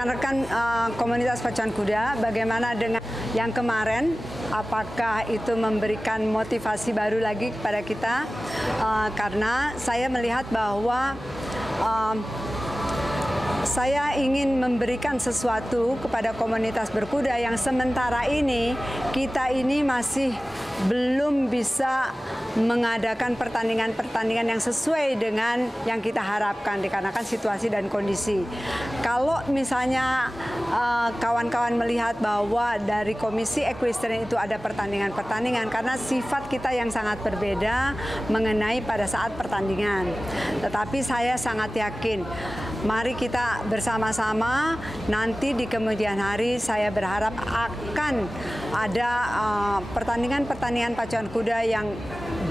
Rekan-rekan komunitas pacuan kuda, bagaimana dengan yang kemarin? Apakah itu memberikan motivasi baru lagi kepada kita? Karena saya melihat bahwa saya ingin memberikan sesuatu kepada komunitas berkuda yang sementara ini kita ini masih belum bisa mengadakan pertandingan-pertandingan yang sesuai dengan yang kita harapkan dikarenakan situasi dan kondisi. Kalau misalnya kawan-kawan melihat bahwa dari Komisi Equestrian itu ada pertandingan-pertandingan karena sifat kita yang sangat berbeda mengenai pada saat pertandingan. Tetapi saya sangat yakin, mari kita bersama-sama nanti di kemudian hari saya berharap akan ada pertandingan-pertandingan pacuan kuda yang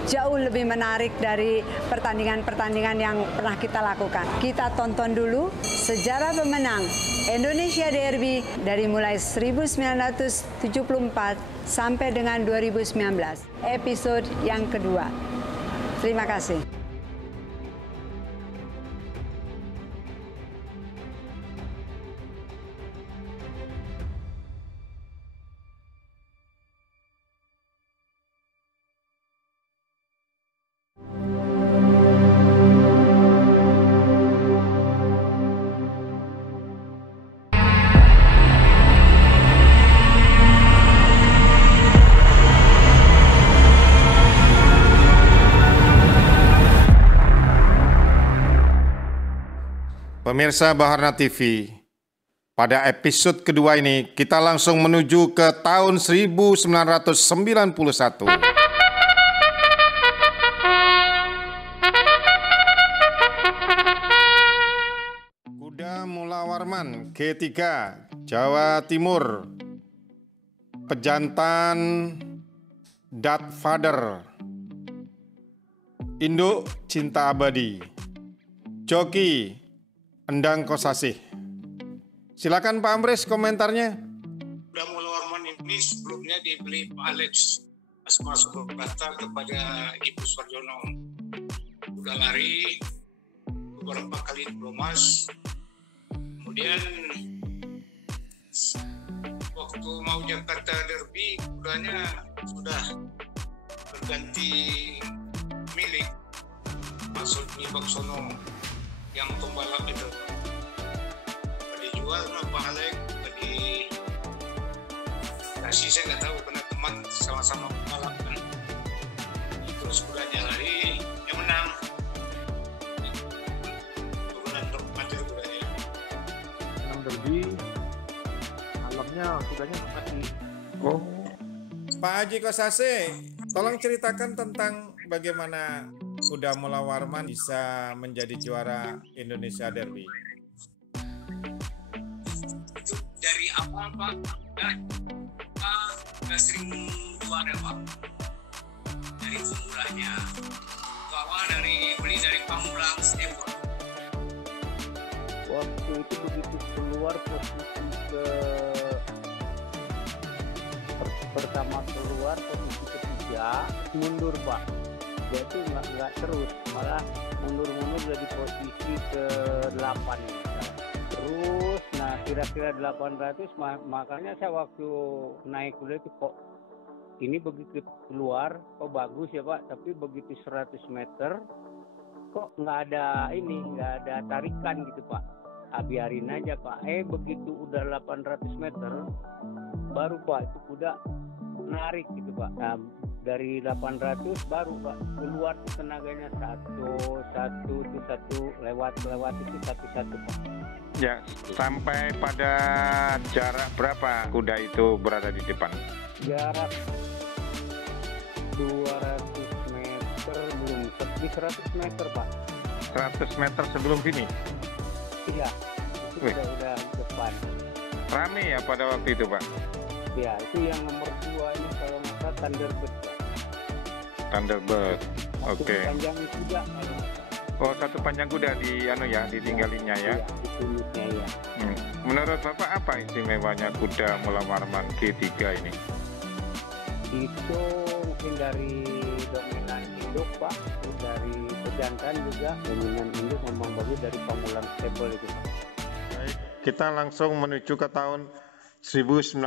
jauh lebih menarik dari pertandingan-pertandingan yang pernah kita lakukan. Kita tonton dulu sejarah pemenang Indonesia Derby dari mulai 1974 sampai dengan 2019, episode yang kedua. Terima kasih. Pemirsa Baharna TV, pada episode kedua ini kita langsung menuju ke tahun 1991. Kuda Mula Warman G3, Jawa Timur, pejantan Dadfather, induk Cinta Abadi, joki Endang Kosasih. Silakan Pak Amres komentarnya. Kuda Mula Warman ini sebelumnya dibeli Pak Alex Asma Subrata kepada Ibu Suarjono. Kuda lari beberapa kali diplomas. Kemudian waktu mau Jakarta Derby kudanya sudah berganti milik Pak Sony Baksono yang pembalap itu. Dijual sama Pak Alek, dikasih saya nggak tahu karena teman sama-sama pembalap kan. Terus kudanya lari, yang menang. Turunan terpatir kudanya. Menang derby, malamnya kudanya mati. Oh. Pak Haji Kosasih, tolong ceritakan tentang bagaimana Kuda Mula Warman bisa menjadi juara Indonesia Derby. Itu dari apa Pak? Nggak sering juara Pak. Dari pemulanya. Bawa beli dari Pamulang Stephen. Waktu itu begitu keluar posisi pertama keluar posisi ketiga mundur Pak. Dia tuh nggak terus, malah mundur-mundur jadi posisi ke-8 terus. Nah kira-kira 800, makanya saya waktu naik kuda itu kok ini begitu keluar kok bagus ya Pak, tapi begitu 100 meter kok nggak ada tarikan gitu Pak. Biarin aja Pak. Begitu udah 800 meter baru Pak itu kuda narik gitu Pak. Nah, dari 800 baru Pak keluar tenaganya satu lewat itu satu Pak. Ya, sampai pada jarak berapa kuda itu berada di depan? Jarak 200 meter belum, di 100 meter Pak. 100 meter sebelum finish? Iya, itu udah depan. Rame ya pada waktu itu Pak? Ya, itu yang nomor 2 ini kalau nggak salah Thunderbird Pak. Thunderbird, oke. Panjang kuda kalau nggak salah. Oh, satu panjang kuda ditinggalinnya ya? Iya, ditunjuknya ya. Menurut Bapak apa istimewanya Kuda Mula Warman G3 ini? Itu mungkin dari dominan induk Pak, dari pejantan juga dominan induk memang bagus dari Pamulang Stable itu Pak. Baik, Kita langsung menuju ke tahun 1992.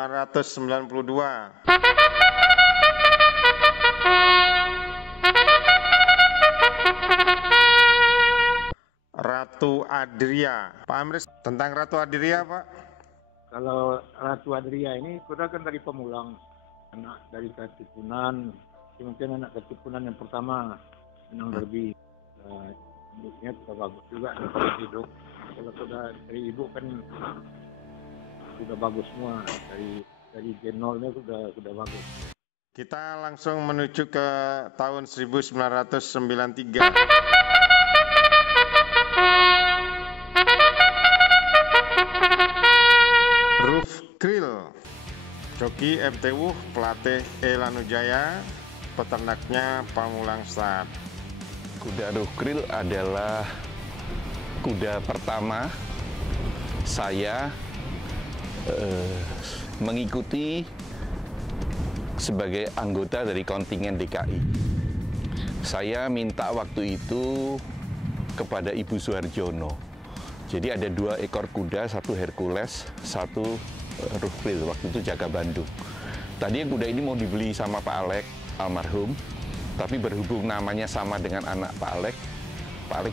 Ratu Adria. Pak Amris, tentang Ratu Adria, Pak? Kalau Ratu Adria ini kuda kan dari Pamulang, anak dari Katipunan, mungkin anak Katipunan yang pertama, menang derby. Hidupnya juga bagus juga kalau hidup. Kalau sudah dari ibu kan sudah bagus semua, dari genolnya sudah bagus. Kita langsung menuju ke tahun 1993. Roof Grill, joki MTU, pelatih Elanujaya, peternaknya Pamulang Start. Kuda Roof Grill adalah kuda pertama saya mengikuti sebagai anggota dari kontingen DKI. Saya minta waktu itu kepada Ibu Suharjono. Jadi ada 2 ekor kuda, satu Hercules, satu Roof Grill, waktu itu jaga Bandung. Tadi kuda ini mau dibeli sama Pak Alek, almarhum, tapi berhubung namanya sama dengan anak Pak Alek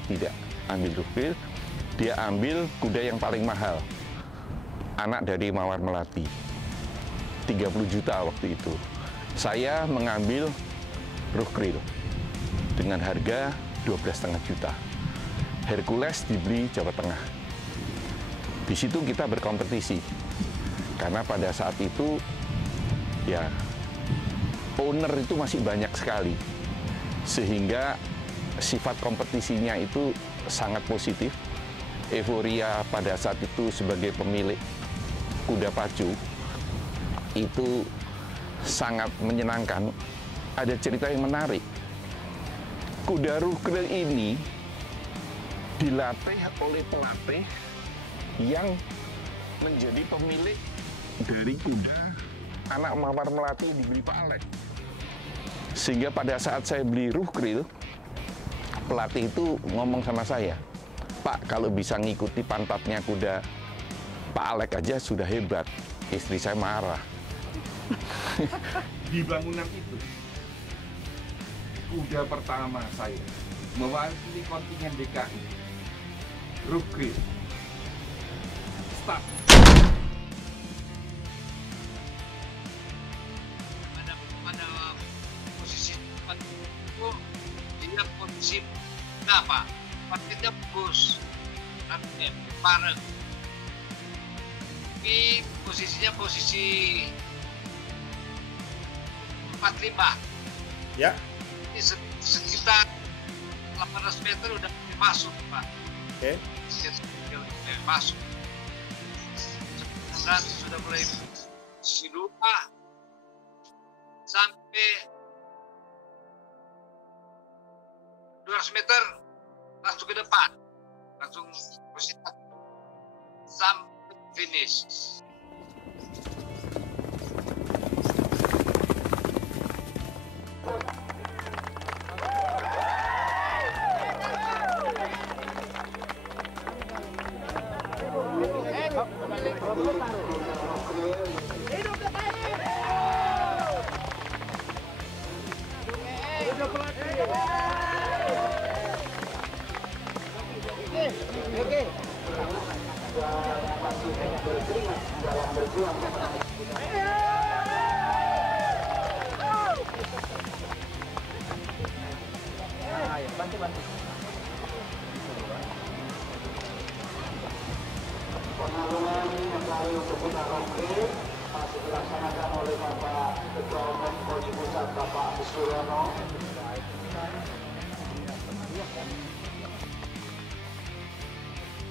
tidak ambil Roof Grill, dia ambil kuda yang paling mahal, anak dari Mawar Melati, 30 juta waktu itu. Saya mengambil Roof Grill dengan harga 12,5 juta. Hercules dibeli Jawa Tengah. Di situ kita berkompetisi, karena pada saat itu ya owner itu masih banyak sekali, sehingga sifat kompetisinya itu sangat positif. Euforia pada saat itu sebagai pemilik kuda pacu itu sangat menyenangkan. Ada cerita yang menarik. Kuda Roof Grill ini dilatih oleh pelatih yang menjadi pemilik dari kuda anak Mawar Melati dibeli Pak Alek. Sehingga pada saat saya beli Roof Grill, pelatih itu ngomong sama saya, "Pak, kalau bisa ngikuti pantatnya kuda Pak Alek aja sudah hebat." Istri saya marah. Di bangunan itu, kuda pertama saya mewakili kontingen DKI, Roof Grill. Start. Pada posisi tempat itu dia posisi apa? Parkirnya bagus, artinya bareng. Tapi posisinya posisi 45. Ya. Ini sekitar 800 meter udah masuk, Pak. Oke. Udah masuk. Dan sudah mulai posisi 2 sampai 200 meter langsung ke depan, langsung posisi sampai finish.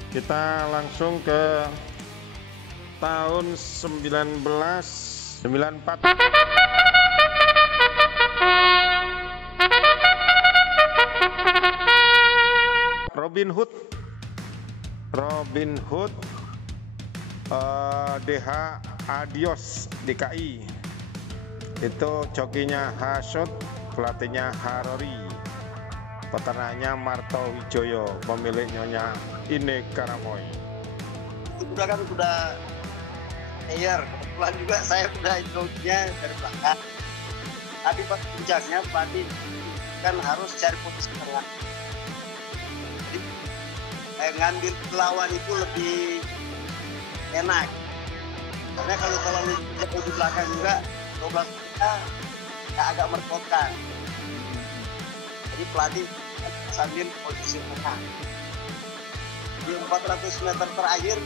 Kita langsung ke tahun 1994. Robin Hood DH Adios DKI. Itu jokinya Hasut, pelatihnya Harori, peternaknya Marto Wijoyo, pemilik Nyonya Ine Karamoy. kuda kan kuda air, kebetulan juga saya kuda jognya dari belakang. Tapi pas puncaknya pelatih kan harus cari posisi tengah. Jadi ngambil lawan itu lebih enak. Karena kalau terlalu jauh di belakang juga 12 kita agak merepotkan. Jadi pelatih sambil posisi tengah. Di 400 meter terakhir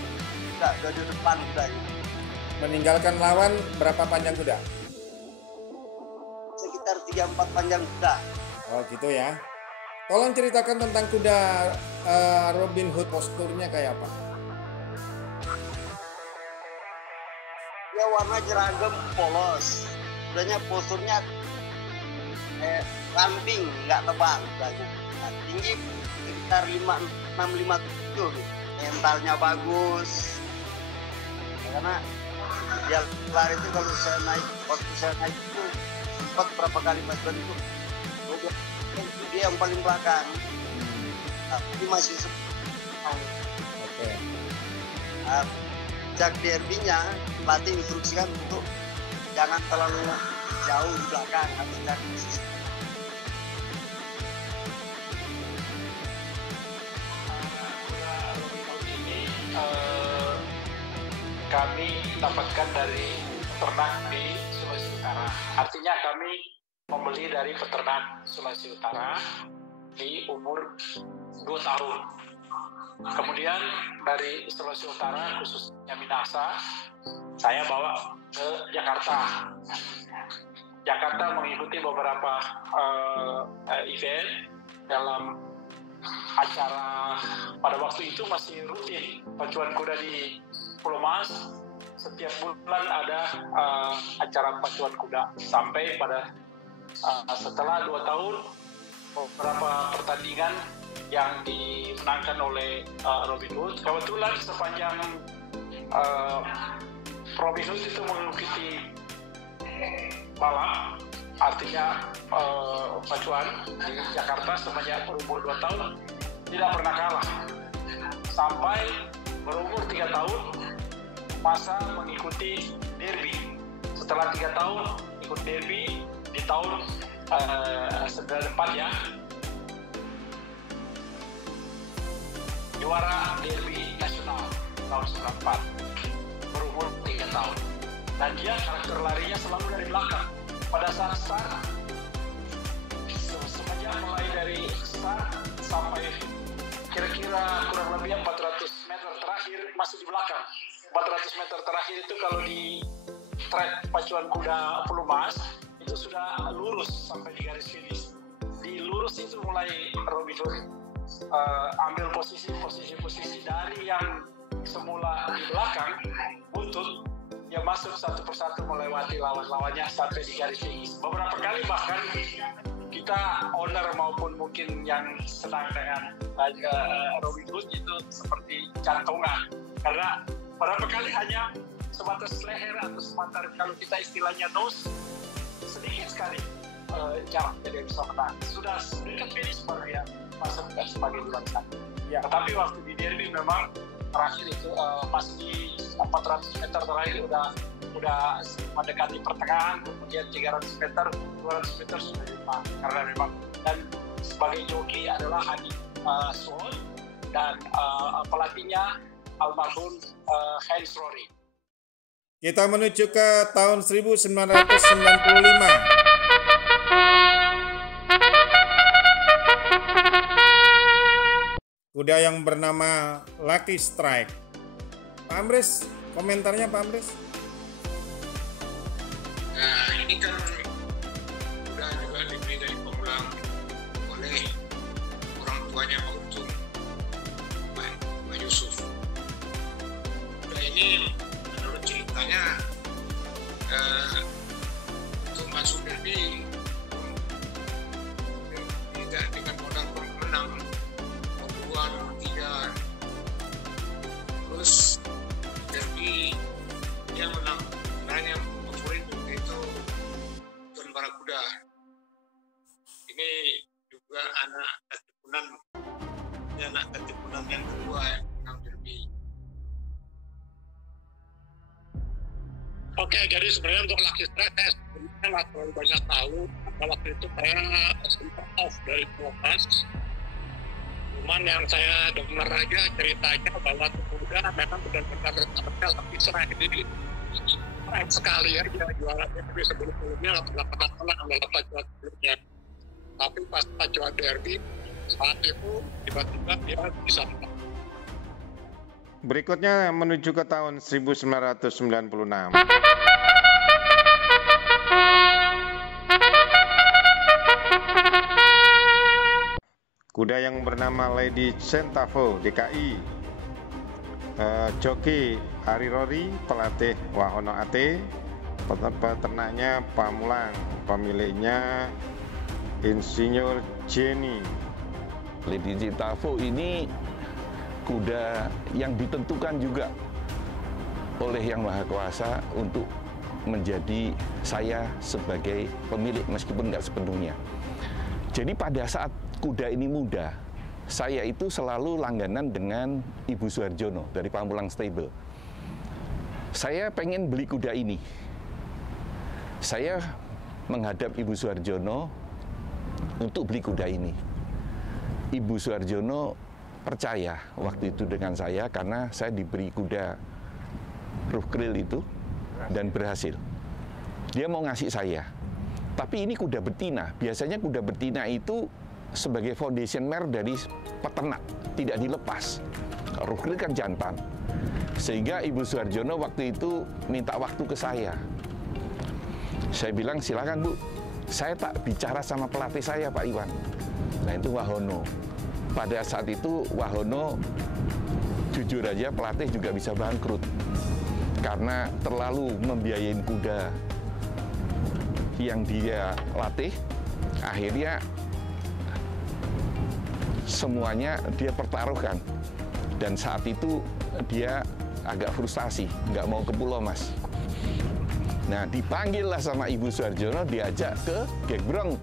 udah di depan kudanya. Meninggalkan lawan berapa panjang kuda? Sekitar 3-4 panjang kuda. Oh gitu ya. Tolong ceritakan tentang kuda Robin Hood, posturnya kayak apa? Dia warna jeragam polos. Kudanya posturnya ramping, nggak tebal. Nah, tinggi sekitar 5,657. Mentalnya bagus. Karena dia lari itu kalau saya naik, waktu saya naik itu sempat berapa kali pacuan itu dia yang paling belakang, tapi masih Oke. Jak derbynya pelatih instruksikan untuk jangan terlalu jauh di belakang, harus cari posisi. Ini kami dapatkan dari peternak di Sulawesi Utara. Artinya kami membeli dari peternak Sulawesi Utara di umur 2 tahun. Kemudian dari Sulawesi Utara, khususnya Minahasa, saya bawa ke Jakarta. Jakarta mengikuti beberapa event dalam acara. Pada waktu itu masih rutin pacuan kuda di Pulau Mas. Setiap bulan ada acara pacuan kuda sampai pada setelah 2 tahun beberapa pertandingan yang dimenangkan oleh Robin Hood. Kebetulan sepanjang Robin Hood itu mengikuti balap, artinya pacuan di Jakarta sepanjang berumur 2 tahun tidak pernah kalah. Sampai berumur 3 tahun masa mengikuti derby. Setelah 3 tahun ikut derby di tahun 94 ya, juara derby nasional tahun 94, berumur 3 tahun. Dan dia karakter larinya selalu dari belakang. Pada saat start, semenjak mulai dari start sampai kira-kira kurang lebih 400 meter terakhir masih di belakang. 400 meter terakhir itu kalau di track pacuan kuda Pulau Mas itu sudah lurus sampai di garis finish. Di lurus itu mulai Robin Hood ambil posisi dari yang semula di belakang buntut, dia masuk satu persatu melewati lawan-lawannya sampai di garis finish. Beberapa kali bahkan kita owner maupun mungkin yang senang dengan Robin Hood itu seperti jantungan, karena beberapa kali hanya sebatas leher atau sebatas kalau kita istilahnya nose, sedikit sekali jaraknya dia bisa menang. Sudah dekat finish baru ya masuk sebagai duluan satu. Ya. Tetapi waktu di derby memang terakhir itu masih di 400 meter terakhir udah mendekati pertengahan, kemudian 300 meter, 200 meter sudah di depan. Karena memang, dan sebagai joki adalah Hadi Sword dan pelatihnya almarhum Heinz Rory. Kita menuju ke tahun 1995. Kuda yang bernama Lucky Strike. Pak Amris, komentarnya Pak Amris? Nah, ini kan udah juga dibeli dari pemulang oleh orang tuanya Pak Untung, Pak Yusuf. Udah ini menurut ceritanya untuk masuk derby tidak dengan modal menang. Nomor 3, terus derby yang menang sebenarnya favorit itu Tuan Barakuda. Ini juga anak Katipunan yang kedua yang menang derby. Oke, jadi sebenarnya untuk laki saya sebenarnya nggak terlalu banyak tahu. Pada waktu itu saya sempat off dari pelopas. Cuman yang saya dengar aja ceritanya bahwa kuda memang benar-benar terkenal tapi serah. Jadi keren sekali ya dia jualannya, tapi sebelum-sebelumnya nggak pernah menang dalam pacuan sebelumnya. Tapi pas pacuan derby saat itu tiba-tiba dia bisa menang. Berikutnya menuju ke tahun 1996. Kuda yang bernama Lady Centavo DKI, joki Ari Rory, pelatih Wahono AT, peternaknya Pamulang, pemiliknya Insinyur Jenny. Lady Centavo ini kuda yang ditentukan juga oleh Yang Maha Kuasa untuk menjadi saya sebagai pemilik meskipun nggak sepenuhnya. Jadi pada saat kuda ini muda, saya itu selalu langganan dengan Ibu Suharjono dari Pamulang Stable. Saya pengen beli kuda ini. Saya menghadap Ibu Suharjono untuk beli kuda ini. Ibu Suharjono percaya waktu itu dengan saya karena saya diberi kuda Ruh Kril itu dan berhasil. Dia mau ngasih saya. Tapi ini kuda betina. Biasanya kuda betina itu sebagai foundation mare dari peternak, tidak dilepas. Ruh Kril kan jantan. Sehingga Ibu Suharjono waktu itu minta waktu ke saya. Saya bilang, silakan Bu, saya tak bicara sama pelatih saya Pak Iwan. Nah itu Wahono. Pada saat itu Wahono jujur aja pelatih juga bisa bangkrut. Karena terlalu membiayain kuda yang dia latih, akhirnya semuanya dia pertaruhkan. Dan saat itu dia agak frustasi, nggak mau ke Pulau Mas. Nah, dipanggillah sama Ibu Suharjono, diajak ke Gekbrong.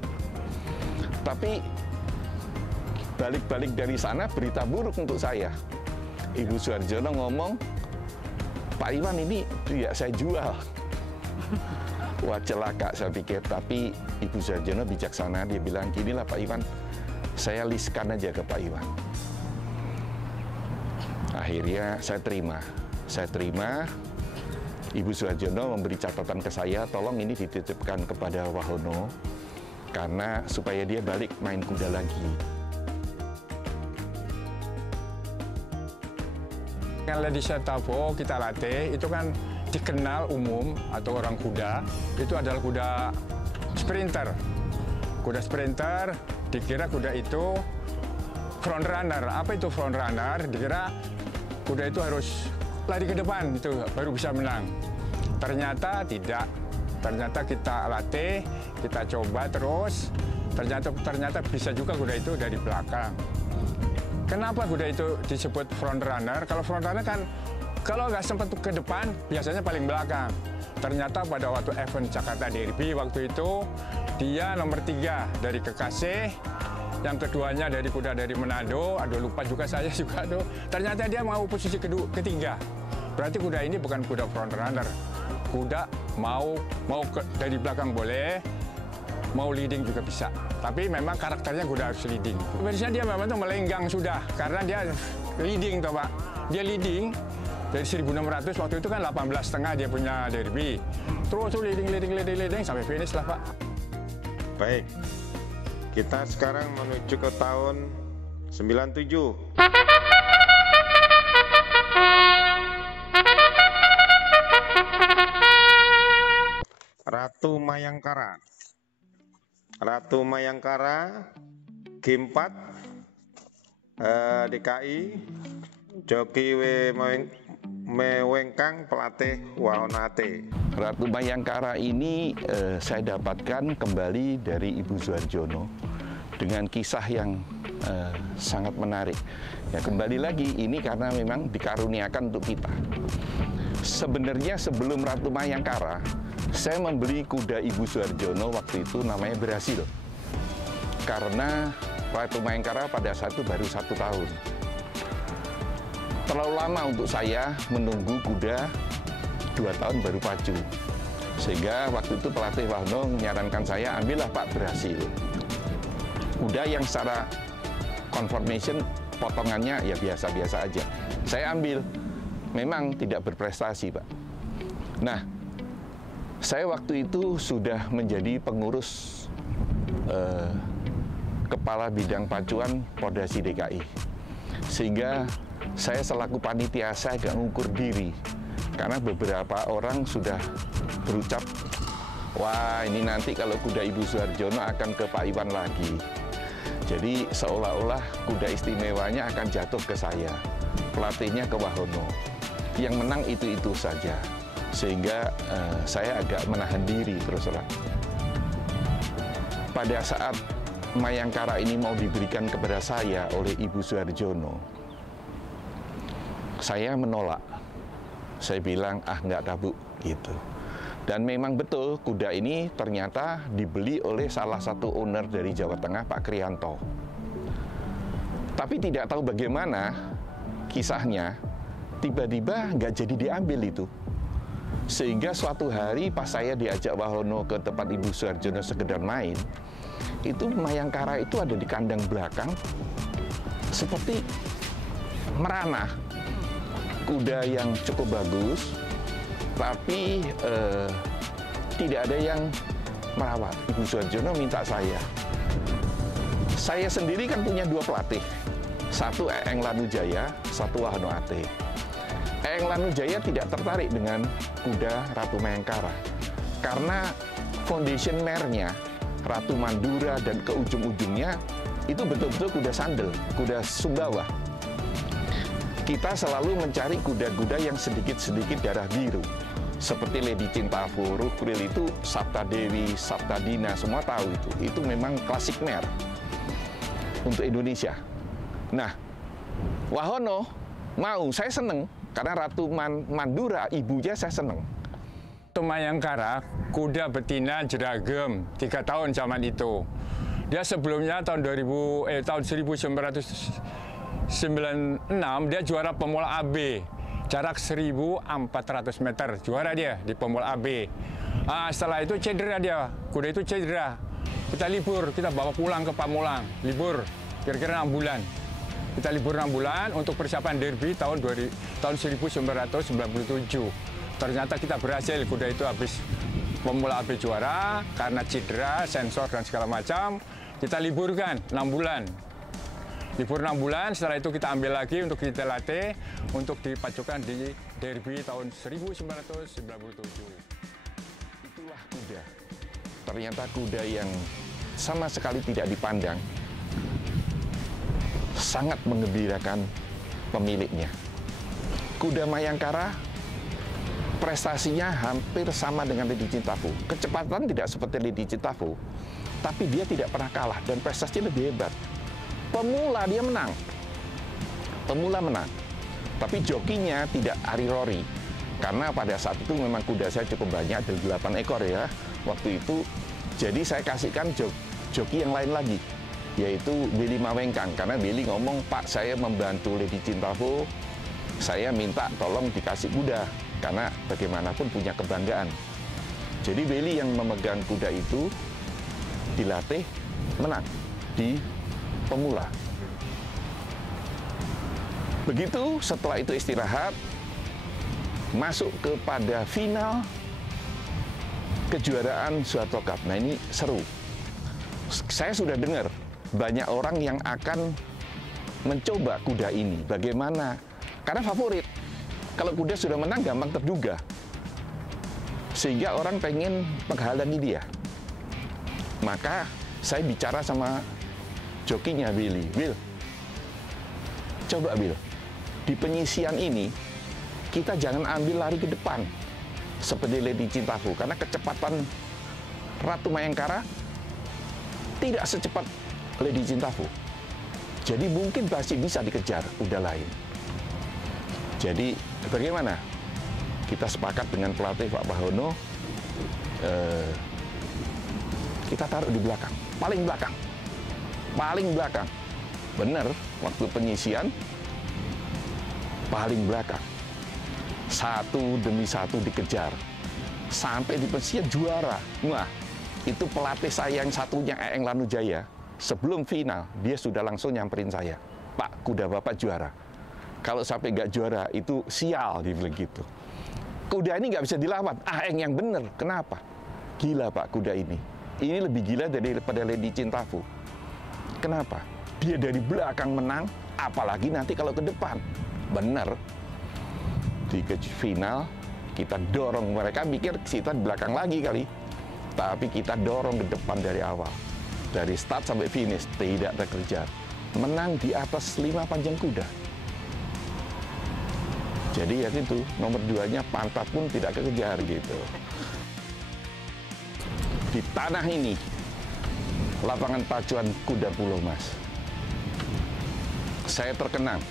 Tapi balik-balik dari sana berita buruk untuk saya. Ibu Suharjono ngomong, Pak Iwan ini tidak saya jual. Wah celaka saya pikir, tapi Ibu Suharjono bijaksana, dia bilang, ginilah Pak Iwan, saya listkan aja ke Pak Iwan. Akhirnya saya terima. Ibu Suharjono memberi catatan ke saya, tolong ini dititipkan kepada Wahono, karena supaya dia balik main kuda lagi. Yang Lady Centavo kita latih, itu kan dikenal umum atau orang kuda, itu adalah kuda sprinter. Kuda sprinter, dikira kuda itu front runner. Apa itu front runner? Dikira kuda itu harus lari ke depan, itu baru bisa menang. Ternyata tidak. Ternyata kita latih, kita coba terus, ternyata bisa juga kuda itu dari belakang. Kenapa kuda itu disebut front runner? Kalau front runner kan kalau nggak sempat ke depan, biasanya paling belakang. Ternyata pada waktu event Jakarta Derby waktu itu, dia nomor 3 dari Kekasih, yang keduanya dari kuda dari Manado, aduh lupa juga saya juga tuh. Ternyata dia mau posisi ketiga. Berarti kuda ini bukan kuda front runner. Kuda mau dari belakang boleh, mau leading juga bisa. Tapi memang karakternya kuda harus leading. Biasanya dia memang tuh melenggang sudah, karena dia leading toh Pak. Dia leading. Dari 1.600 waktu itu kan 18,5 dia punya derby. Terus tuh leading sampai finish lah Pak. Baik, kita sekarang menuju ke tahun 97. Ratu Mayangkara. Ratu Mayangkara, G4, DKI, joki Mewengkang, pelatih Wahonate. Ratu Mayangkara ini saya dapatkan kembali dari Ibu Suharjono dengan kisah yang sangat menarik. Ya, kembali lagi ini karena memang dikaruniakan untuk kita. Sebenarnya sebelum Ratu Mayangkara, saya membeli kuda Ibu Suharjono waktu itu namanya Berhasil. Karena Ratu Mayangkara pada saat itu baru 1 tahun. Terlalu lama untuk saya menunggu kuda 2 tahun baru pacu. Sehingga waktu itu pelatih Wahono menyarankan saya, ambillah Pak berhasil. Kuda yang secara conformation potongannya ya biasa-biasa aja. Saya ambil, memang tidak berprestasi, Pak. Nah, saya waktu itu sudah menjadi pengurus Kepala Bidang Pacuan Pordasi DKI. Sehingga saya selaku panitia, saya agak mengukur diri. Karena beberapa orang sudah berucap, wah ini nanti kalau kuda Ibu Suharjono akan ke Pak Iwan lagi. Jadi seolah-olah kuda istimewanya akan jatuh ke saya. Pelatihnya ke Wahono. Yang menang itu-itu saja. Sehingga saya agak menahan diri terus terang. Pada saat Mayangkara ini mau diberikan kepada saya oleh Ibu Suharjono, saya menolak. Saya bilang, nggak ada Bu, gitu. Dan memang betul, kuda ini ternyata dibeli oleh salah satu owner dari Jawa Tengah, Pak Krianto. Tapi tidak tahu bagaimana kisahnya, tiba-tiba nggak jadi diambil itu. Sehingga suatu hari pas saya diajak Wahono ke tempat Ibu Suharjono sekedar main, itu Mayangkara itu ada di kandang belakang, seperti merana. Kuda yang cukup bagus, tapi tidak ada yang merawat. Ibu Suharjono minta saya. Saya sendiri kan punya 2 pelatih. Satu Eeng Lanujaya, satu Wahono Ate. Eeng Lanujaya tidak tertarik dengan kuda Ratu Mayangkara. Karena foundation mare-nya, Ratu Mandura dan ke ujung-ujungnya, itu betul-betul kuda sandal, kuda Sumbawa. Kita selalu mencari kuda-kuda yang sedikit-sedikit darah biru. Seperti Lady Cintafu, Rukril itu Sabta Dewi, Sabta Dina, semua tahu itu. Itu memang klasik mare untuk Indonesia. Nah, Wahono mau, saya seneng. Karena Ratu Mandura, ibunya saya seneng. Mayangkara, kuda betina jeragem, 3 tahun zaman itu. Dia sebelumnya tahun 1996 dia juara pemula AB, jarak 1.400 meter, juara dia di pemula AB. Setelah itu cedera dia, kuda itu cedera. Kita libur, kita bawa pulang ke Pamulang, libur kira-kira 6 bulan. Kita libur 6 bulan untuk persiapan derby tahun 1997. Ternyata kita berhasil, kuda itu habis pemula AB juara, karena cedera, sensor, dan segala macam, kita liburkan 6 bulan. Libur 6 bulan, setelah itu kita ambil lagi untuk kita latih, untuk dipacukan di derby tahun 1997. Itulah kuda. Ternyata kuda yang sama sekali tidak dipandang, sangat menggembirakan pemiliknya. Kuda Mayangkara prestasinya hampir sama dengan Lady Cintafu. Kecepatan tidak seperti Lady Cintafu, tapi dia tidak pernah kalah dan prestasinya lebih hebat. Pemula dia menang. Pemula menang. Tapi jokinya tidak Ari Rory. Karena pada saat itu memang kuda saya cukup banyak, ada 8 ekor ya waktu itu. Jadi saya kasihkan joki yang lain lagi, yaitu Billy Mawengkang. Karena Billy ngomong, Pak saya membantu Lady Cintafu, saya minta tolong dikasih kuda. Karena bagaimanapun punya kebanggaan. Jadi Billy yang memegang kuda itu dilatih menang di pemula. Begitu setelah itu istirahat, masuk kepada final kejuaraan Suharto Cup. Nah ini seru. Saya sudah dengar banyak orang yang akan mencoba kuda ini. Bagaimana? Karena favorit. Kalau kuda sudah menang, gampang terduga. Sehingga orang pengen menghalangi dia. Maka saya bicara sama jokinya Billy. Bill, coba Bill, di penyisian ini, kita jangan ambil lari ke depan. Seperti Lady Cintafu. Karena kecepatan Ratu Mayangkara tidak secepat Lady Cintafu. Jadi mungkin masih bisa dikejar kuda lain. Jadi bagaimana? Kita sepakat dengan pelatih Pak Wahono, kita taruh di belakang, paling belakang. Benar, waktu penyisian paling belakang. Satu demi satu dikejar. Sampai di pensiun juara. Wah, itu pelatih saya yang satunya Eeng Lanujaya. Sebelum final, dia sudah langsung nyamperin saya. Pak, kuda Bapak juara. Kalau sampai nggak juara, itu sial, dia bilang gitu. Kuda ini nggak bisa dilawan. Eeng yang bener. Kenapa? Gila Pak kuda ini. Ini lebih gila daripada Lady Cintafu. Kenapa? Dia dari belakang menang, apalagi nanti kalau ke depan. Bener. Di final, kita dorong. Mereka pikir kita di belakang lagi kali. Tapi kita dorong ke depan dari awal. Dari start sampai finish, tidak terkejar. Menang di atas 5 panjang kuda. Jadi ya itu, nomor 2-nya pantat pun tidak kekejar gitu. Di tanah ini, lapangan pacuan kuda Pulau Mas. Saya terkenang.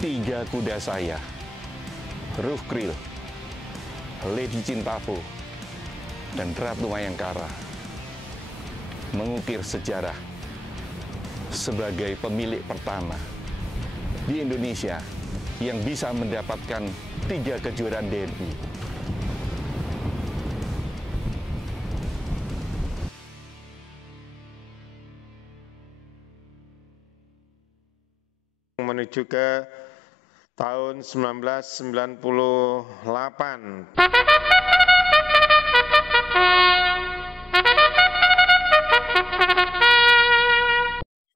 3 kuda saya, Ruh Kriel, Lady Cintafu, dan Ratu Mayangkara, mengukir sejarah sebagai pemilik pertama di Indonesia yang bisa mendapatkan 3 kejuaraan DNI. Menuju ke tahun 1998.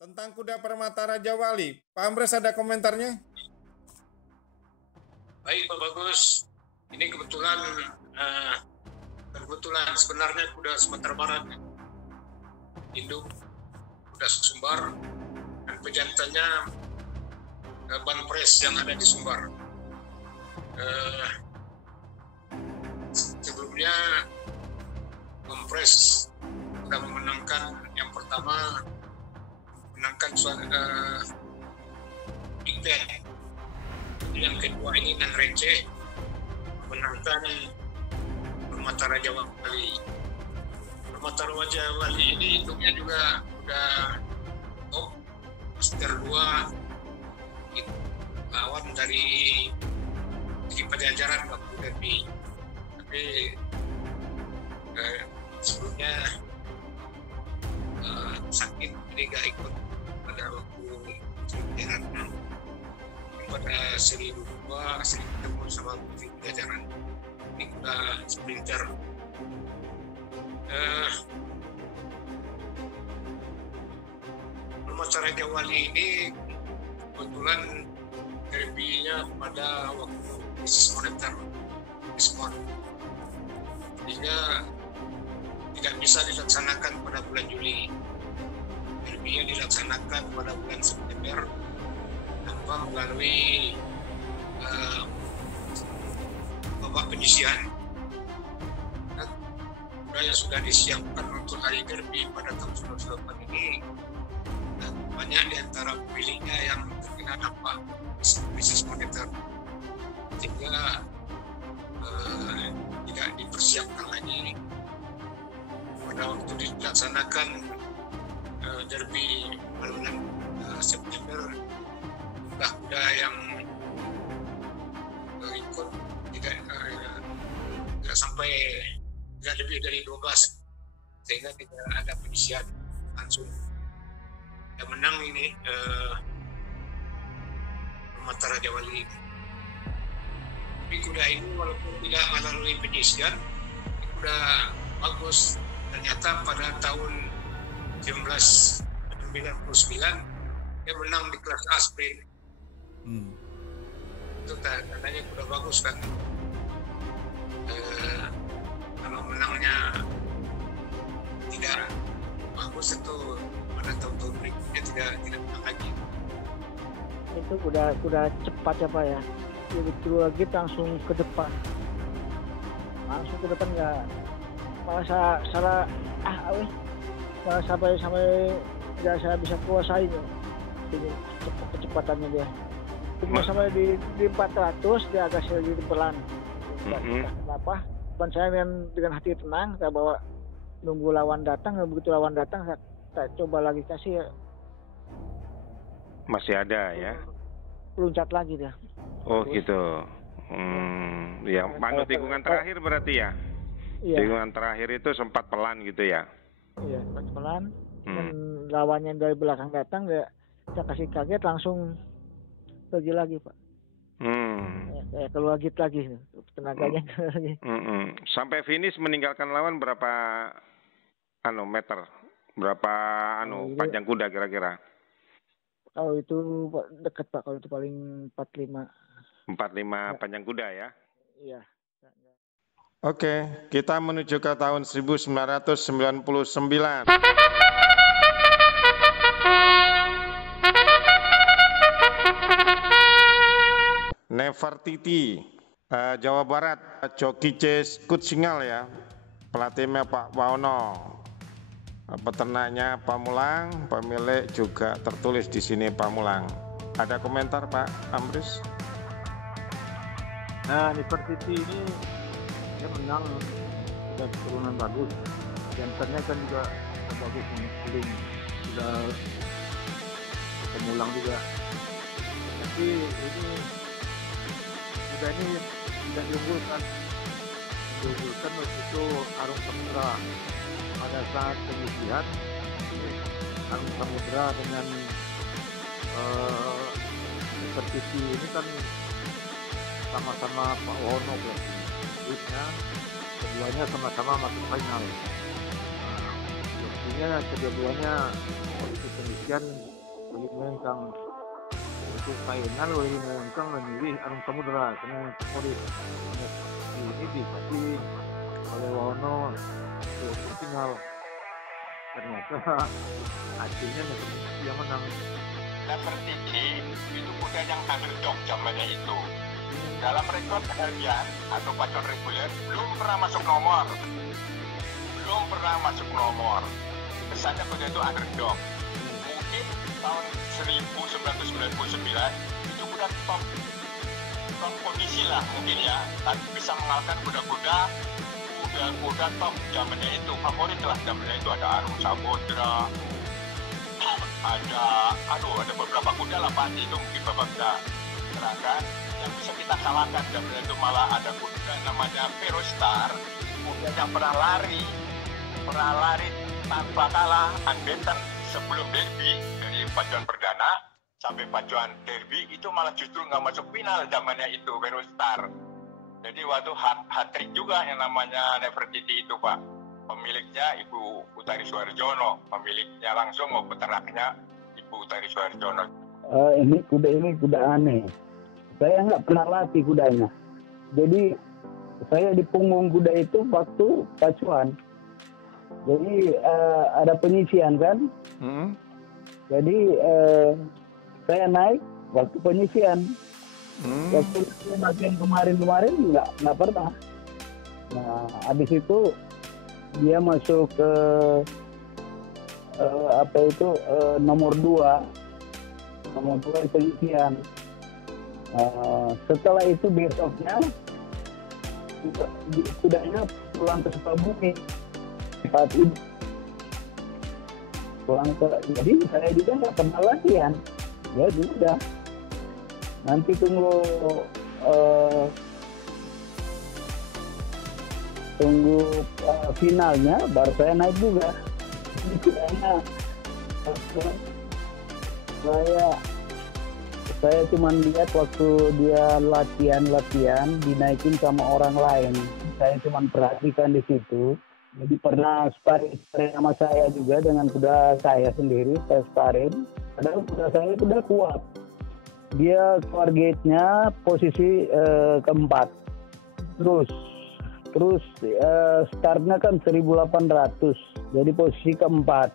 Tentang kuda Permata Raja Wali, Pak Amres ada komentarnya? Baik Pak Bagus, ini kebetulan sebenarnya kuda Sumatera Barat, induk kuda Sumbar, dan pejantannya Banpres yang ada di Sumbar. Sebelumnya Banpres sudah memenangkan yang pertama, menangkan Big Ben. Yang kedua ini dan Receh memenangkan Permata Raja Wali. Permata Raja Wali ini induknya juga udah top, Master 2, lawan dari Pajajaran waktu derby. Tapi sebelumnya sakit, jadi gak ikut pada waktu Pajajaran. Pada seri 2 ketemu sama Putri Pajajaran. Ini kuda sprinter. Permata Raja Wali ini kebetulan derby-nya pada waktu krisis moneter, diskon, sehingga tidak bisa dilaksanakan pada bulan Juli. Derby-nya dilaksanakan pada bulan September tanpa melalui babak penyisihan. Kuda yang sudah disiapkan untuk hari derby pada tahun 1998 ini, banyak di antara pemiliknya yang terkena dampak krisis moneter, sehingga tidak dipersiapkan lagi. Pada waktu dilaksanakan derby bulan September, kuda yang ikut tidak sampai, tidak lebih dari 12, sehingga tidak ada penyisian langsung. Yang menang ini Permata Raja Wali. Tapi kuda ini walaupun tidak melalui penyisian, kuda bagus. Ternyata pada tahun 1999 dia menang di kelas A sprint. Itu tandanya kuda bagus kan. Kalau menangnya tidak bagus, itu pada tahun-tahun berikutnya tidak menang lagi. Itu kuda cepat ya Pak ya. Begitu lagi langsung ke depan. Nggak malah salah malah sampai nggak saya bisa kuasai ya. Ini kecepatannya dia. Cuma sampai di 400 dia agak sedikit pelan. Kenapa? Dan saya dengan hati tenang, saya bawa nunggu lawan datang. Begitu lawan datang saya coba lagi kasih ya. Masih ada ya? loncat lagi dia. Oh gitu. Ya, manut tikungan terakhir berarti ya? Iya. Tikungan terakhir itu sempat pelan gitu ya? Iya, pelan. Dan lawannya dari belakang datang, dia kasih kaget langsung pergi lagi, Pak. Kayak keluar gitu lagi, tenaganya lagi. Sampai finish meninggalkan lawan berapa meter? Berapa panjang kuda kira-kira? Kalau itu dekat, Pak. Kalau itu paling 45. 45 panjang kuda ya? Iya. Oke, kita menuju ke tahun 1999. Nefertiti, Jawa Barat, Joki Cis Kutsingal ya, pelatihnya Pak Waono, peternaknya Pamulang, pemilik juga tertulis di sini Pamulang. Ada komentar Pak Amris? Nah, Nefertiti ini dia menang, sudah keturunan bagus, jantannya kan juga bagus, paling sudah Pamulang juga. Tapi ini kuda ini tidak diunggulkan waktu itu Arung Samudra. Pada saat penyisihan Arung Samudra dengan Nefertiti ini kan sama-sama Pak Wono pelatihnya, keduanya sama-sama masuk final. Buktinya kedua-duanya waktu penyisihan Willy Melengkang. Untuk final Willy Melengkang memilih Arung Samudra karena favorit. Ini dikasih oleh Wono untuk final. Ternyata hasilnya Nefertiti yang menang. Nefertiti itu kuda yang underdog zamannya itu. Dalam rekor harian atau pacuan reguler belum pernah masuk nomor. Kesannya kuda itu underdog. Mungkin tahun 1999 itu kuda top kondisi lah mungkin ya, tapi bisa mengalahkan kuda-kuda top zamannya itu. Favorit lah zamannya itu, ada Arung Samudra, ada beberapa kuda lah Pak, itu mungkin Bapak bisa terangkan. Yang bisa kita kalahkan zamannya itu malah ada kuda namanya Verostar, kuda yang pernah lari tanpa kalah, unbeaten sebelum derby, dari pacuan perdana sampai pacuan derby itu malah justru nggak masuk final zamannya itu Verostar. Jadi waktu hat-trick juga yang namanya Nefertiti itu Pak. Pemiliknya Ibu Utari Suharjono, pemiliknya langsung mau peternaknya Ibu Utari Suharjono. Ini kuda aneh. Saya nggak pernah latih kudanya. Jadi saya di punggung kuda itu waktu pacuan. Jadi ada penyisian kan. Jadi saya naik waktu penyisian. Waktu bagian kemarin nggak pernah. Nah, habis itu dia masuk ke nomor 2 penyisian. Setelah itu besoknya kudanya pulang ke Sukabumi. Saat itu jadi saya juga nggak pernah latihan. Ya sudah. Nanti tunggu finalnya baru saya naik juga. Kudanya saya cuma lihat waktu dia latihan dinaikin sama orang lain. Saya cuma perhatikan di situ. Jadi pernah sparring sama saya juga dengan kuda saya sendiri, saya sparring. Padahal kuda saya kuda kuat. Dia keluar gate-nya posisi keempat. Terus startnya kan 1800, jadi posisi keempat.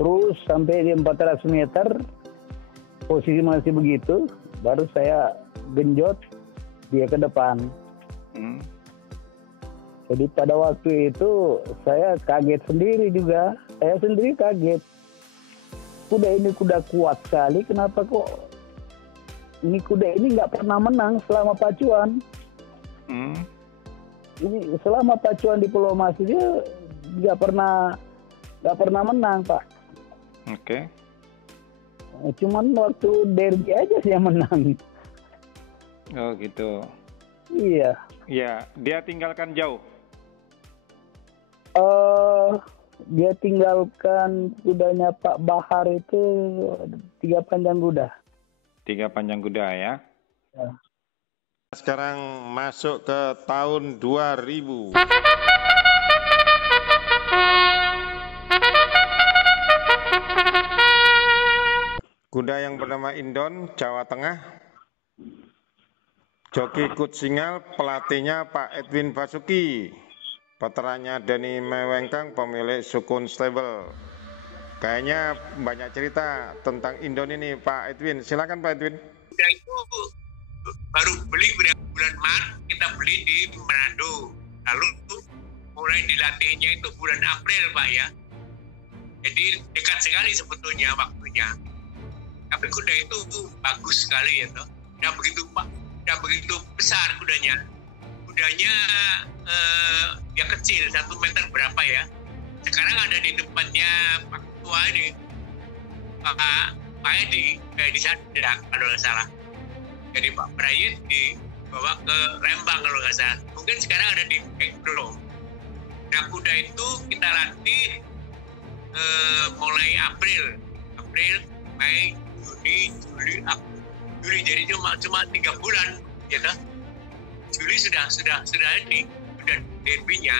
Terus sampai di 400 meter, posisi masih begitu, baru saya genjot dia ke depan. Jadi pada waktu itu saya kaget sendiri juga. Saya sendiri kaget. Kuda ini kuda kuat sekali, kenapa kok ini kuda ini nggak pernah menang selama pacuan. Ini selama pacuan di Pulau Mas dia nggak pernah menang Pak. Oke. Cuman waktu derby aja sih yang menang. Oh gitu. Iya. Iya, dia tinggalkan jauh. Dia tinggalkan kudanya Pak Bahar itu 3 panjang kuda. 3 panjang kuda ya. Ya. Sekarang masuk ke tahun 2000. Kuda yang bernama Indon, Jawa Tengah. Joki Kutsingal, pelatihnya Pak Edwin Basuki. Veterannya Denny Mewengkang, pemilik Sukun Stable. Kayaknya banyak cerita tentang Indon ini, Pak Edwin. Silakan Pak Edwin. Kuda itu baru beli bulan Maret, kita beli di Manado. Lalu mulai dilatihnya itu bulan April, Pak ya. Jadi dekat sekali sebetulnya waktunya. Tapi kuda itu bagus sekali ya toh. Tidak begitu besar kudanya. Kudanya ya kecil, 1 meter berapa ya. Sekarang ada di depannya Pak Ketua ini, Pak Edi, di sana kalau nggak salah. Jadi Pak Prayit dibawa ke Lembang kalau nggak salah. Mungkin sekarang ada di Ekro. Nah kuda itu kita latih mulai April, Mei, Juni, Juli, Agustus, Juli. Jadi cuma 3 bulan, ya toh. Juli sudah derbynya.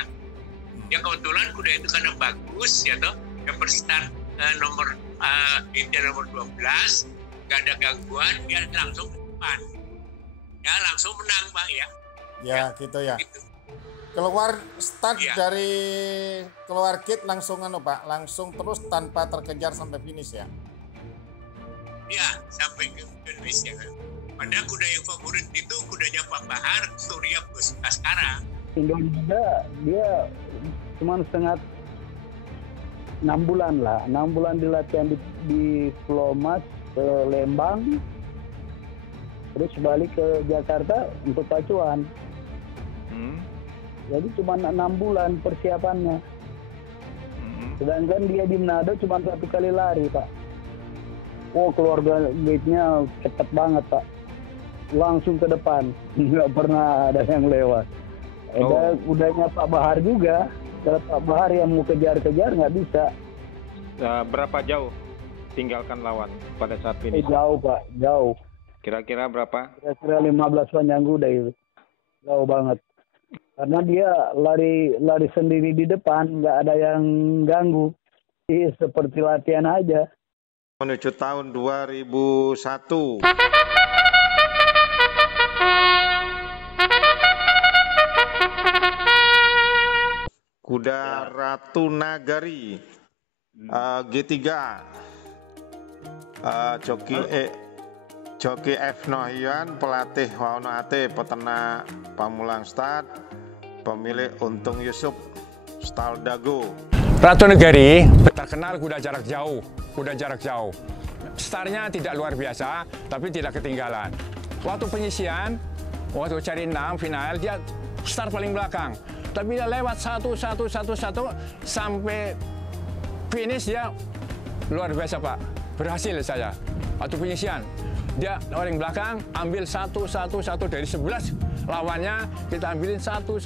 Ya kebetulan kuda itu karena bagus, ya toh. Yang berstart nomor 12, nggak ada gangguan, dia langsung ke depan. Ya langsung menang, Pak ya. Ya gitu ya. Gitu. Keluar start dari keluar gate langsung Pak, langsung terus tanpa terkejar sampai finish ya. Ya, sampai ke finish ya. Padahal kuda yang favorit itu kudanya Pak Bahar, Surya Baskara. Indonesia dia cuma setengah 6 bulan lah, 6 bulan di latihan di Pulau Mas ke Lembang, terus balik ke Jakarta untuk pacuan. Jadi cuma 6 bulan persiapannya. Sedangkan dia di Manado cuma 1 kali lari, Pak. Oh, keluarga gate-nya cepat banget, Pak. Langsung ke depan, nggak pernah ada yang lewat. Udahnya Pak Bahar juga. Kalau Pak Bahar yang mau kejar-kejar nggak bisa. Berapa jauh tinggalkan lawan pada saat finish? Jauh, Pak, jauh. Kira-kira berapa? Kira-kira 15 panjang kuda itu. Jauh banget. Karena dia lari sendiri di depan, nggak ada yang ganggu. Jadi seperti latihan aja. Menuju tahun 2001. Kuda Ratu Nagari, G3, Joki F. Nohyan, pelatih Wawono Ate, peternak Pamulang Start, pemilik Untung Yusuf, Staldago. Ratu Nagari terkenal kuda jarak jauh. Startnya tidak luar biasa, tapi tidak ketinggalan. Waktu penyisian, waktu cari 6 final, dia start paling belakang. Tapi dia lewat satu sampai finish dia luar biasa, Pak. Berhasil saya. Waktu penyisian, dia paling belakang ambil satu dari 11 lawannya, kita ambilin satu,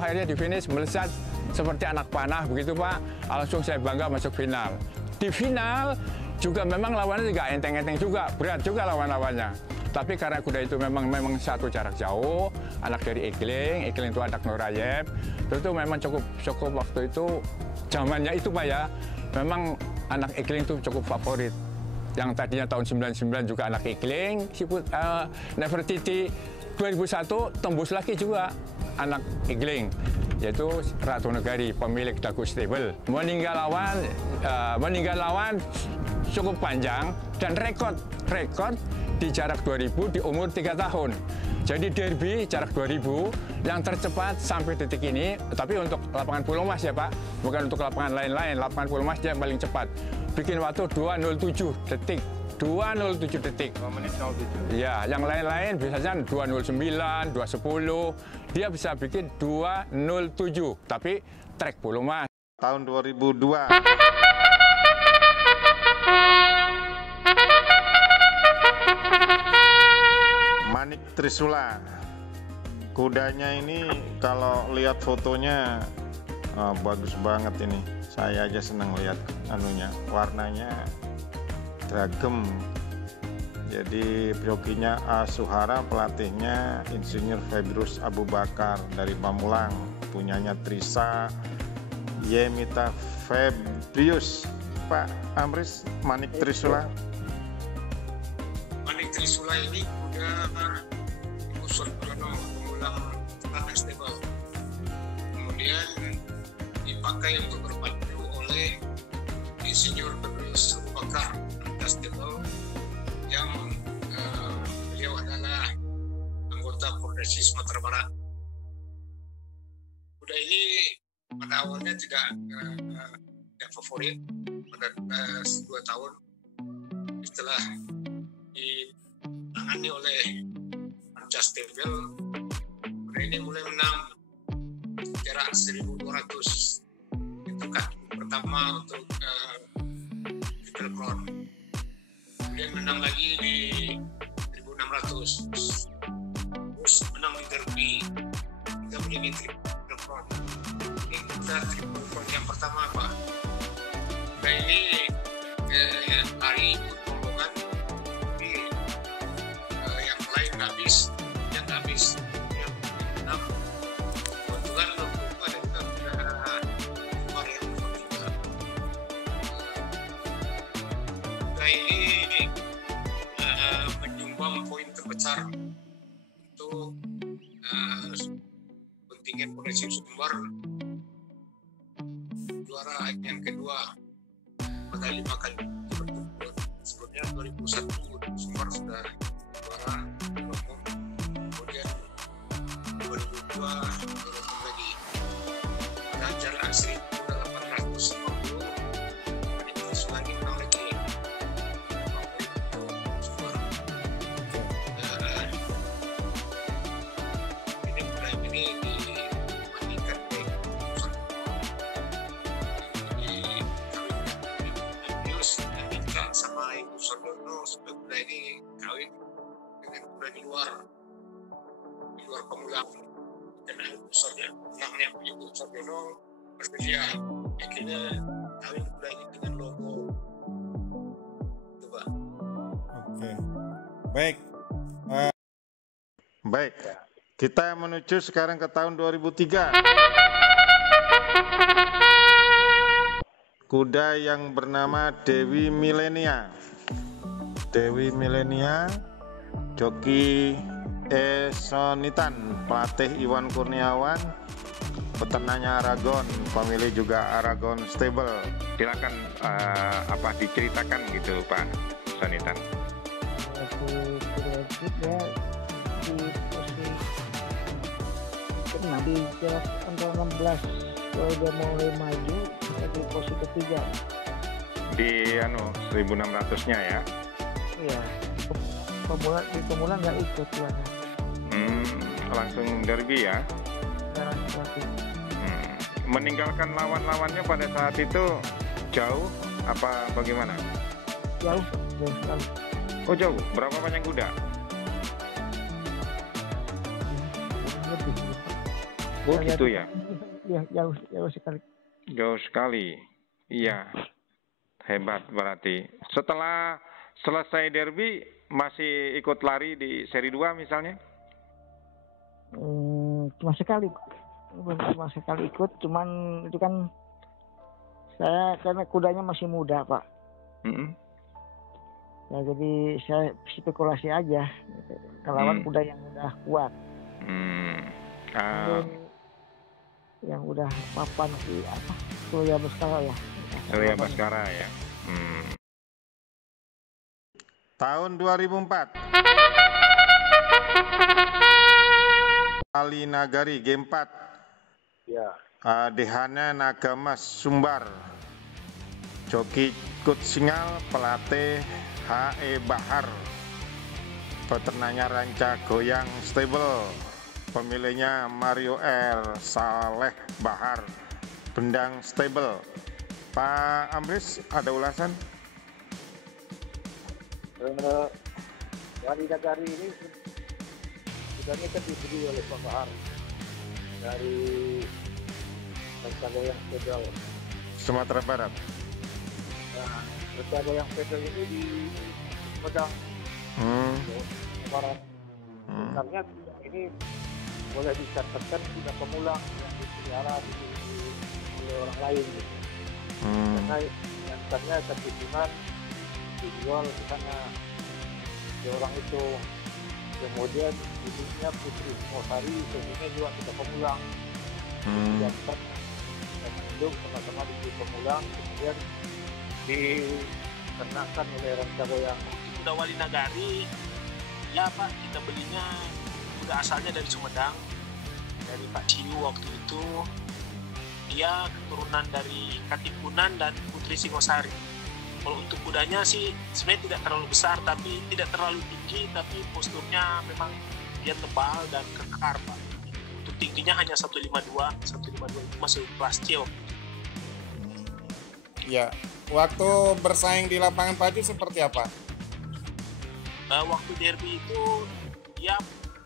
akhirnya di finish melesat seperti anak panah begitu, Pak. Langsung saya bangga masuk final. Di final juga memang lawannya juga enteng-enteng juga, berat juga lawan-lawannya. Tapi karena kuda itu memang satu jarak jauh, anak dari Ekling itu anak Nurayeb, itu memang cukup waktu itu zamannya itu, Pak ya, memang anak Ekling itu cukup favorit. Yang tadinya tahun 99 juga anak Ekling, Nefertiti 2001 tembus lagi juga anak Ekling, yaitu Ratu Nagari, pemilik Dago Stable. Meninggal lawan cukup panjang dan rekor di jarak 2000 di umur 3 tahun. Jadi derby jarak 2000 yang tercepat sampai detik ini, tapi untuk lapangan Pulau Mas ya Pak, bukan untuk lapangan lain-lain. Lapangan Pulau Mas dia yang paling cepat. Bikin waktu 2:07 detik. 2:07 detik. 2 menit 07. Ya, yang lain-lain biasanya 2:09, 2:10. Dia bisa bikin 2:07, tapi trek Pulau Mas. Tahun 2002. Manik Trisula. Kudanya ini kalau lihat fotonya bagus banget ini. Saya aja senang lihat anunya, warnanya dragem. Jadi jokinya Suhara, pelatihnya Insinyur Februs Abu Bakar dari Pamulang, punyanya Trisa Yemita Febrius. Pak Amris, Manik Trisula. Manik Trisula ini udah Usul Prono Pemulang Stable. Kemudian dipakai untuk berpadu oleh Insinyur Februs Abu Bakar Stable yang beliau adalah anggota Polresi Sumatera Barat. Kuda ini pada awalnya tidak favorit pada 2 tahun setelah ditangani oleh Panca Stable. Kuda ini mulai menang jarak 1.200. Itu kan pertama untuk Triple Crown. Kemudian menang lagi di 1.600. Terus menang di Derby. Kita menjadi Triple Crown. Ini kita Triple Crown yang pertama, Pak. Nah ini hari rombongan, tapi yang lain habis, yang habis, yang enam. Kebetulan waktu itu ada keluar yang juga. Nah ini menyumbang poin terbesar untuk kontingen Polresi Sumbar, juara yang kedua pada 5 kali berturut-turut. Sebelumnya 2001 Sumbar sudah juara umum, kemudian 2002 lagi pada jarak 1.850. Itu lagi menang lagi Sumbar. Ini mulai ini dibandingkan sama Ibu Sardono. Sudah kuda ini kawin dengan kuda di luar Pamulang, karena Ibu Sardono bersedia akhirnya kawin kuda ini dengan logo. Coba. Oke. Baik. Kita menuju sekarang ke tahun 2003. Kuda yang bernama Dewi Milenia. Dewi Milenia, joki Esonitan, pelatih Iwan Kurniawan, peternaknya Aragon, pemilik juga Aragon Stable. Silakan apa diceritakan gitu Pak Sonitan. Ya di posisi di jarak antara 16 kalau udah mulai maju di posisi ketiga di 1600-nya ya. Iya, pemula nggak ikut lah. Langsung derby ya. Meninggalkan lawan-lawannya pada saat itu jauh apa bagaimana? Jauh sekali. Oh jauh, berapa banyak kuda? Lebih. Oh gitu ya? Iya, jauh sekali. Jauh sekali, iya. Hebat berarti. Setelah selesai derby, masih ikut lari di seri 2 misalnya? Cuma sekali ikut, cuman itu kan saya karena kudanya masih muda Pak. Ya, jadi saya spekulasi aja, lawan kuda yang udah kuat. Yang udah papan di apa? Surya Baskara ya. Surya Baskara ya. Tahun 2004. Ali Nagari game 4. Ya. Dehana Nagamas Sumbar. Joki Kut Singal, pelatih H.E. Bahar. Peternaknya Ranca Goyang Stable. Pemiliknya Mario R. Saleh Bahar. Bendang Stable. Pak Amris, ada ulasan? Wali Nagari ini kudanya kan dibeli oleh Pak Bahar dari Rancagoyang Federal. Sumatera Barat. Nah, Rancagoyang Federal ini di Sumedang, Barat. Sebenarnya ini boleh dicatatkan sudah pemulang yang dipelihara oleh orang lain. Gitu. Karena yang tadinya keturunan dijual ke sana di orang itu. Kemudian ibunya Putri Singosari, suaminya juga kita pemulang. Dan hidup sama-sama di pemulang, kemudian diternakan oleh Rancagoyang. Kuda Wali Nagari, ya Pak, kita belinya kuda asalnya dari Sumedang, dari Pak Ciu waktu itu. Dia keturunan dari Katipunan dan Putri Singosari. Kalau untuk kudanya sih sebenarnya tidak terlalu besar, tapi tidak terlalu tinggi, tapi posturnya memang dia tebal dan kekar, Pak. Untuk tingginya hanya 152 itu masih kelas C. Ya, waktu bersaing di lapangan pacu seperti apa? Waktu derby itu dia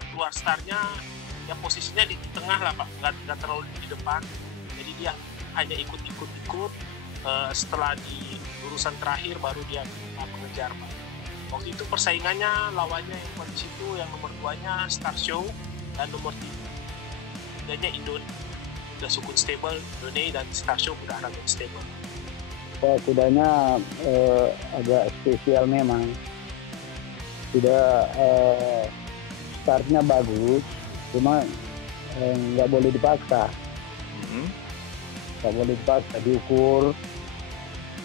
keluar startnya, ya posisinya di tengah lah Pak, nggak terlalu di depan. Jadi dia hanya ikut-ikut. Setelah di urusan terakhir baru dia mengejar Pak. Waktu itu persaingannya lawannya yang pada situ, yang nomor 2-nya Star Show dan nomor 3-nya Indone, udah Sukun Stable, Indone, dan Star Show udah Aragon Stable. Kudanya agak spesial memang. Sudah startnya bagus, cuma nggak boleh dipaksa. Nggak boleh dipaksa, diukur.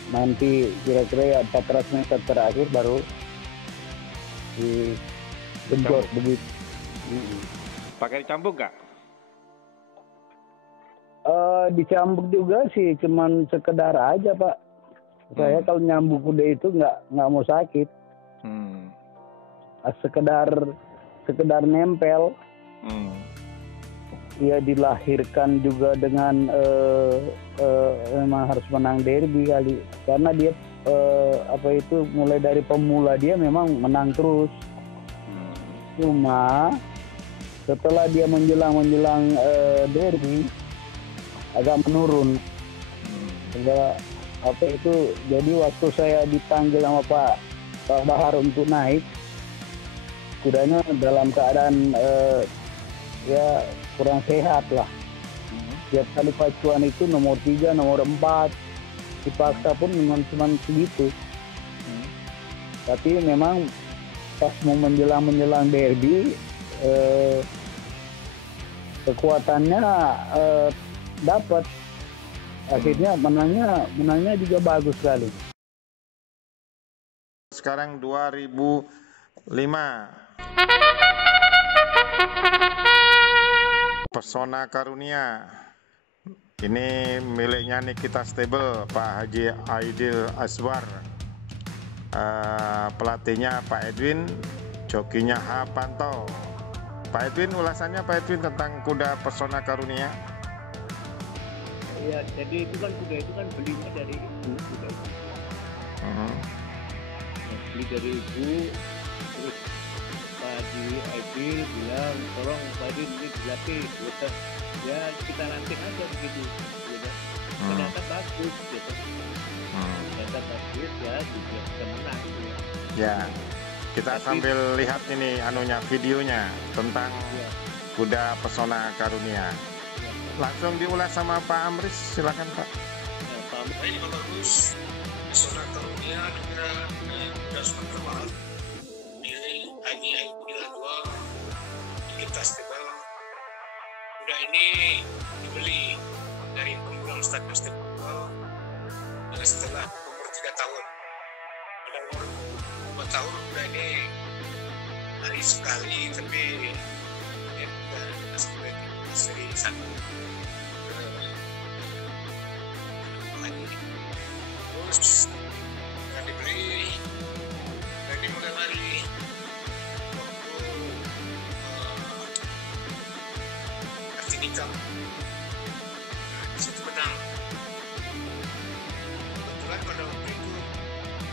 Nanti kira-kira 400 meter terakhir baru digenjot begitu. Pakai cambuk nggak? Dicambuk juga sih, cuman sekedar aja Pak. Saya kalau nyambuk kuda itu nggak mau sakit. Sekedar nempel. Dia dilahirkan juga dengan memang harus menang derby kali, karena dia mulai dari pemula dia memang menang terus. Cuma setelah dia menjelang derby agak menurun. Jadi waktu saya dipanggil sama Pak Bahar untuk naik, kudanya dalam keadaan ya kurang sehat lah. Tiap kali pacuan itu nomor 3, nomor 4 dipaksa pun memang cuma segitu. Tapi memang pas mau menjelang derby kekuatannya dapat. Akhirnya menangnya juga bagus sekali. Sekarang 2005. Pesona Karunia. Ini miliknya Nikita Stable, Pak Haji Aidil Aswar. Pelatihnya Pak Edwin, jokinya H. Panto. Pak Edwin, ulasannya Pak Edwin tentang kuda Pesona Karunia. Ya, jadi itu kan kuda itu kan belinya dari ibu kuda. Beli dari ibu, terus Pak Haji Aidil bilang, tolong Pak Haji ini dilatih, ya kita latih aja begitu, gitu. Ternyata bagus, gitu. Ternyata bagus, ya juga bisa menang. Gitu. Ya, kita sambil lihat ini videonya tentang kuda Pesona Karunia. Langsung diulas sama Pak Amris, silakan Pak. Ya, Pak Amris ini bagus. Pesona Karunia juga sudah Sumatera Barat. Haji Aidil Aswar, Nikita Stable. Kuda ini dibeli dari pemulung Stadion Stable setelah umur 3 tahun. Pada umur 2 tahun kuda ini hari sekali, tapi ya sudah seri satu. Terus yang dibeli dan dimulai dari Artinikam. Di situ menang. Kebetulan pada waktu itu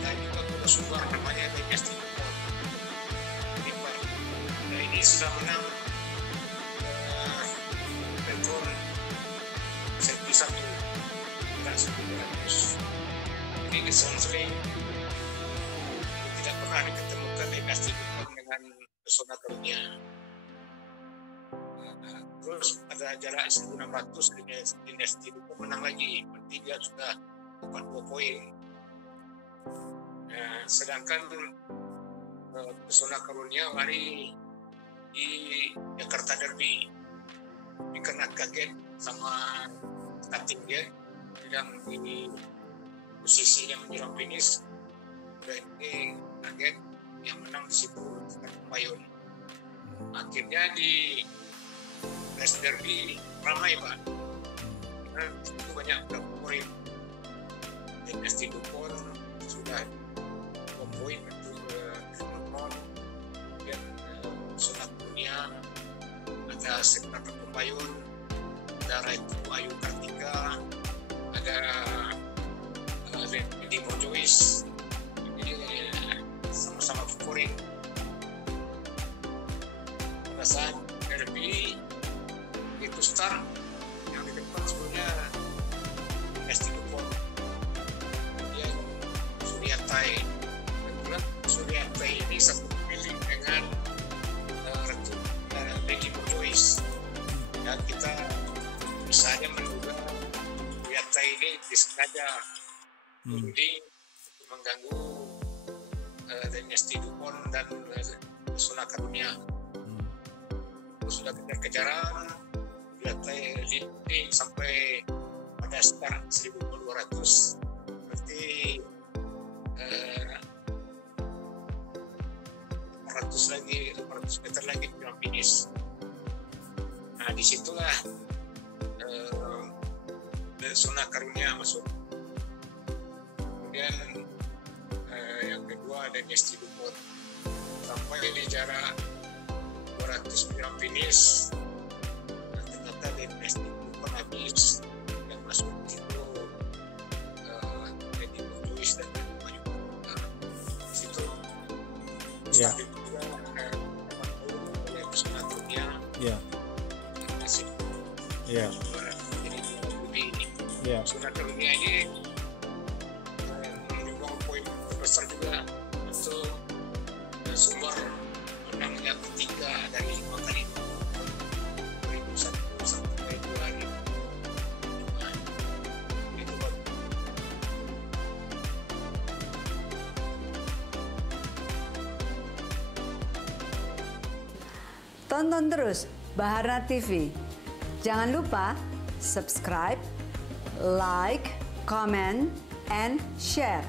ya juga kuda sumber namanya Banyasti Impar. Nah ini sudah menang diseling-seling. Tidak pernah diketemukan dinasti Dukun dengan Pesona Karunia. Terus pada jarak 1600 dinasti Dukun menang lagi, berarti dia sudah 42 poin. Sedangkan Pesona Karunia lari di Jakarta Derby. Ini kena kaget sama starting dia yang di posisinya menjelang finish. Dan ini kaget, yang menang di situ Payun. Akhirnya di race derby ramai Pak, karena itu banyak favorit. Dinasti Dukun sudah 2 poin untuk Nonton, kemudian Pesona Karunia, ada Sekreta Payun, ada Raitu Ayu Kartika, ada Lady Mojois. Ini sama-sama favorit. Pada saat derby itu start yang di depan sebenarnya Dinasti Dukun, kemudian Suryatai. Kebetulan Suryatai ini satu pilih dengan Lady Mojois, dan kita bisa aja menduga Suryatai ini disengaja menuding untuk mengganggu Dinasti Dukun dan Pesona Karunia. Sudah kejar-kejaran, Suryatai leading sampai pada start 1.200, berarti 800 meter lagi dalam finish. Nah, disitulah Pesona Karunia masuk. Kemudian yang kedua ada Dinasti Dukun, sampai di jarak 200 meter finish. Ternyata Dinasti Dukun habis dan masuk di situ Lady Mojois dan Ayu. Di situ start juga oleh Pesona Karunia. Masih jadi Pesona Karunia ini menyumbang poin terbesar juga untuk sumber menangnya ketiga dari 5 kali, 2001 sampai 2005. Itu baru. Tonton terus Baharna TV. Jangan lupa subscribe, like, comment, and share.